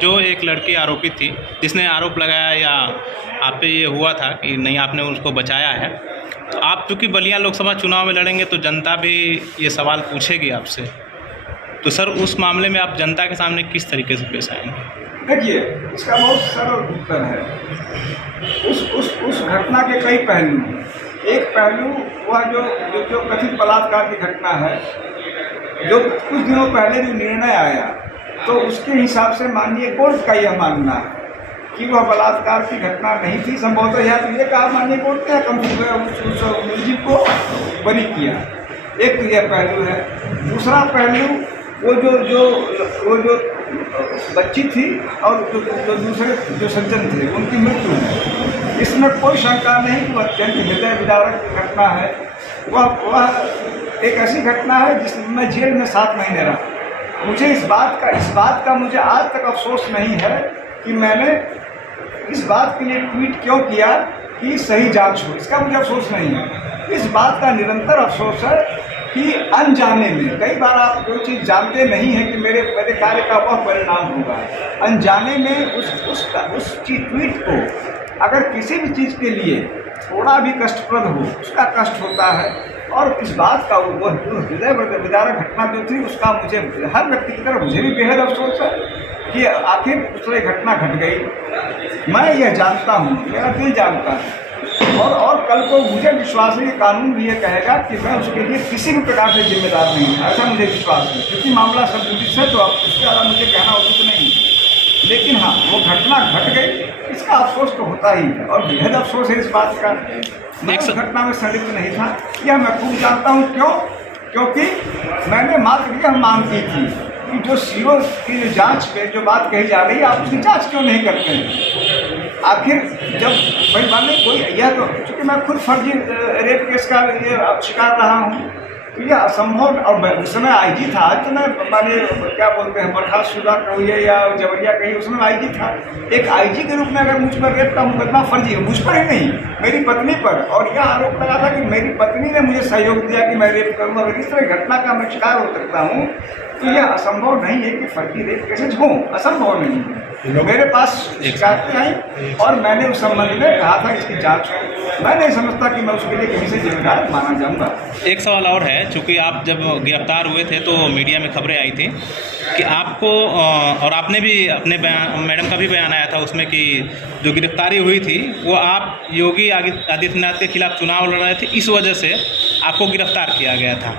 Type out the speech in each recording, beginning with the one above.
जो एक लड़की आरोपित थी जिसने आरोप लगाया या आप पे ये हुआ था कि नहीं आपने उसको बचाया है, तो आप चूँकि बलिया लोकसभा चुनाव में लड़ेंगे तो जनता भी ये सवाल पूछेगी आपसे, तो सर उस मामले में आप जनता के सामने किस तरीके से पेश आएंगे? देखिए, इसका बहुत सरल उत्तर है। उस घटना के कई पहलू हैं। एक पहलू वह जो कथित बलात्कार की घटना है, जो कुछ दिनों पहले जो निर्णय आया, तो उसके हिसाब से माननीय कोर्ट का यह मानना है कि वह बलात्कार की घटना नहीं थी। संभवतः यह तो ये कहा माननीय कोर्ट ने कम उस मुलजिम को बरी किया। एक तो यह पहलू है। दूसरा पहलू वो जो बच्ची थी और जो दूसरे जो सज्जन थे उनकी मृत्यु है। इसमें कोई शंका नहीं कि वह अत्यंत हृदय विदारक घटना है। वह एक ऐसी घटना है जिसमें मैं जेल में 7 महीने रहा। मुझे इस बात का मुझे आज तक अफसोस नहीं है कि मैंने इस बात के लिए ट्वीट क्यों किया कि सही जांच हो। इसका मुझे अफसोस नहीं है। इस बात का निरंतर अफसोस है कि अनजाने में, कई बार आप कोई चीज़ जानते नहीं हैं कि मेरे कार्य का वह परिणाम होगा। अनजाने में उस ट्वीट को अगर किसी भी चीज़ के लिए थोड़ा भी कष्टप्रद हो, उसका कष्ट होता है। और इस बात का वो हृदय विदारक घटना जो थी उसका मुझे, हर व्यक्ति की तरह मुझे भी बेहद अफसोस है कि आखिर उस तरह घटना घट गई। मैं यह जानता हूँ, मेरा दिल जानता है, और कल को मुझे विश्वास है कि कानून भी ये कहेगा कि मैं उसके लिए किसी भी प्रकार से जिम्मेदार नहीं हूँ। ऐसा मुझे विश्वास है, क्योंकि मामला संबंधित है, तो अब उसके अलावा मुझे कहना उचित नहीं है। लेकिन हाँ, वो घटना घट गई, इसका अफसोस तो होता ही है और बेहद अफसोस है इस बात का। मैं उस घटना में संलिप्त नहीं था, यह मैं खूब जानता हूँ। क्यों? क्योंकि मैंने मात्र यह मांग की थी कि जो सीओ की जांच पे जो बात कही जा रही है, आप उसकी जांच क्यों नहीं करते हैं? आखिर जब भाई मान लें कोई, यह तो चूँकि मैं खुद फर्जी रेप केस का ये शिकार रहा हूँ, तो यह असंभव। और उस समय आईजी था, आज तो मैं माने क्या बोलते हैं, बर्खास्तशुदा कहिए या जबरिया कहिए, उसमें आईजी था। एक आईजी के रूप में अगर मुझ पर रेप का मुकदमा फर्जी है, मुझ पर ही नहीं, मेरी पत्नी पर, और यह आरोप लगा था कि मेरी पत्नी ने मुझे सहयोग दिया कि मैं रेप करूँगा, अगर इस तरह घटना का मैं शिकार हो सकता हूँ, तो यह असंभव नहीं है कि फर्जी रेप केसेज हों। असंभव नहीं है। मेरे पास शिकायतें आई और मैंने उस संबंध में कहा था इसकी जांच हो। मैं नहीं समझता कि मैं उसके लिए कहीं से जिम्मेदार माना जाऊंगा। एक सवाल और है, चूँकि आप जब गिरफ्तार हुए थे तो मीडिया में खबरें आई थी कि आपको, और आपने भी अपने बयान, मैडम का भी बयान आया था उसमें कि जो गिरफ्तारी हुई थी वो आप योगी आदित्यनाथ के खिलाफ चुनाव लड़ रहे थे, इस वजह से आपको गिरफ्तार किया गया था।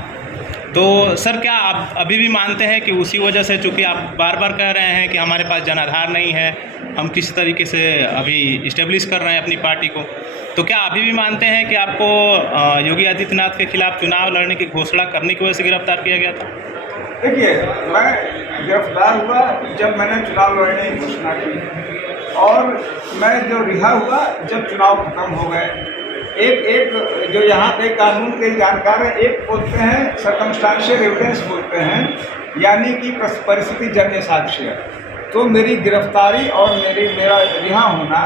तो सर क्या आप अभी भी मानते हैं कि उसी वजह से, चूँकि आप बार बार कह रहे हैं कि हमारे पास जनाधार नहीं है, हम किसी तरीके से अभी इस्टेब्लिश कर रहे हैं अपनी पार्टी को, तो क्या अभी भी मानते हैं कि आपको योगी आदित्यनाथ के खिलाफ चुनाव लड़ने की घोषणा करने की वजह से गिरफ्तार किया गया था? देखिए, मैं गिरफ्तार हुआ जब मैंने चुनाव लड़ने की घोषणा की, और मैं जो रिहा हुआ जब चुनाव खत्म हो गए। एक जो यहाँ पे कानून के जानकार हैं, एक बोलते हैं सर्कमस्टांशियल एविडेंस बोलते हैं, यानी कि परिस्थिति जन्य साक्ष्य। तो मेरी गिरफ्तारी और मेरा रिहा होना,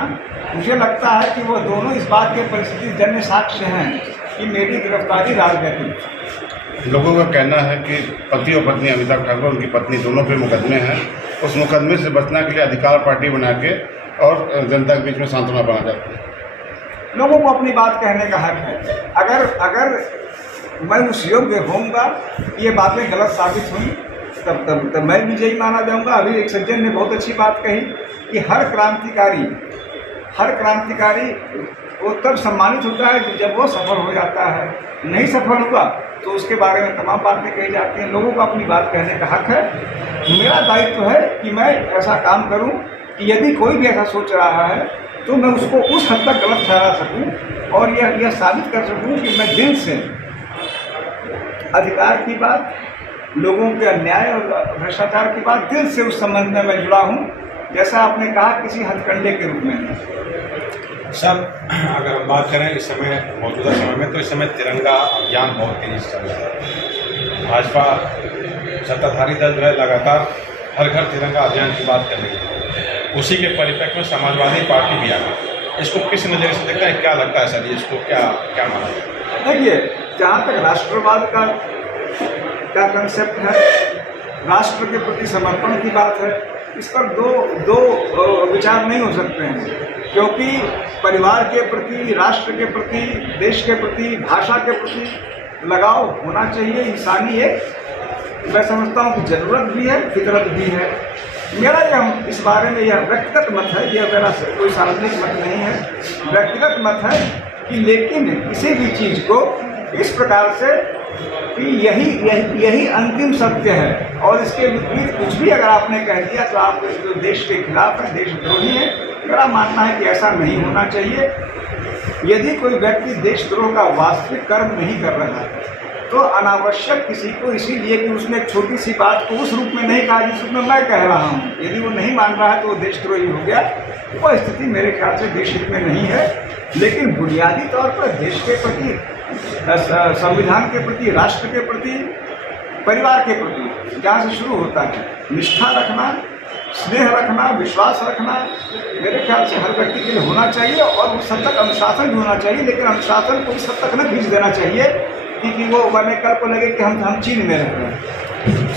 मुझे लगता है कि वो दोनों इस बात के परिस्थिति जन्य साक्ष्य हैं कि मेरी गिरफ्तारी राजनीतिक। लोगों का कहना है कि पति और पत्नी अमिताभ ठाकुर, उनकी पत्नी, दोनों पे मुकदमे हैं। उस मुकदमे से बचने के लिए अधिकार पार्टी बना के और जनता के बीच में सांत्वना बना जाती है। लोगों को अपनी बात कहने का हक है। अगर मैं उस योग्य होऊंगा, ये बातें गलत साबित हुई, तब मैं विजयी माना जाऊंगा। अभी एक सज्जन ने बहुत अच्छी बात कही कि हर क्रांतिकारी वो तब सम्मानित होता है जब वो सफल हो जाता है। नहीं सफल हुआ तो उसके बारे में तमाम बातें कही जाती हैं। लोगों को अपनी बात कहने का हक है। मेरा दायित्व है कि मैं ऐसा काम करूं कि यदि कोई भी ऐसा सोच रहा है तो मैं उसको उस हद तक गलत ठहरा सकूं और यह साबित कर सकूं कि मैं दिल से अधिकार की बात, लोगों के अन्याय और भ्रष्टाचार की बात, दिल से उस संबंध में मैं जुड़ा हूं, जैसा आपने कहा, किसी हथकंडे के रूप में। सर, अगर हम बात करें इस समय, मौजूदा समय में, तो इस समय तिरंगा अभियान बहुत तेजी से चल रहा है। भाजपा सत्ताधारी दल जो है लगातार हर घर तिरंगा अभियान की बात कर रही है। उसी के परिप्रेक्ष्य में समाजवादी पार्टी भी आ गई। इसको किस नज़रिए से देखता है, क्या लगता है सर, इसको क्या माना जाए? देखिए, जहाँ तक राष्ट्रवाद का कंसेप्ट है, राष्ट्र के प्रति समर्पण की बात है, इस पर दो विचार नहीं हो सकते हैं, क्योंकि परिवार के प्रति, राष्ट्र के प्रति, देश के प्रति, भाषा के प्रति लगाव होना चाहिए। इंसानी एक मैं समझता हूँ कि ज़रूरत भी है, फितरत भी है। मेरा यह इस बारे में यह व्यक्तिगत मत है, यह मेरा कोई सार्वजनिक मत नहीं है, व्यक्तिगत मत है कि लेकिन किसी भी चीज़ को इस प्रकार से कि यही अंतिम सत्य है और इसके विपरीत कुछ भी अगर आपने कह दिया तो आप जो देश के खिलाफ हैं, देशद्रोही हैं। मेरा मानना है कि ऐसा नहीं होना चाहिए। यदि कोई व्यक्ति देशद्रोह का वास्तविक कर्म नहीं कर रहा है तो अनावश्यक किसी को इसीलिए कि उसने एक छोटी सी बात को उस रूप में नहीं कहा जिस रूप में मैं कह रहा हूँ, यदि वो नहीं मान रहा है तो वो देशद्रोही हो गया। वह स्थिति मेरे ख्याल से देश हित में नहीं है। लेकिन बुनियादी तौर पर देश के प्रति, संविधान के प्रति, राष्ट्र के प्रति, परिवार के प्रति जहाँ से शुरू होता है निष्ठा रखना, स्नेह रखना, विश्वास रखना मेरे ख्याल से हर व्यक्ति के लिए होना चाहिए और उस हद तक अनुशासन भी होना चाहिए। लेकिन अनुशासन को इस हद तक न खींच देना चाहिए कि वो मैंने कल को लगे कि हम चीन में रह रहे हैं।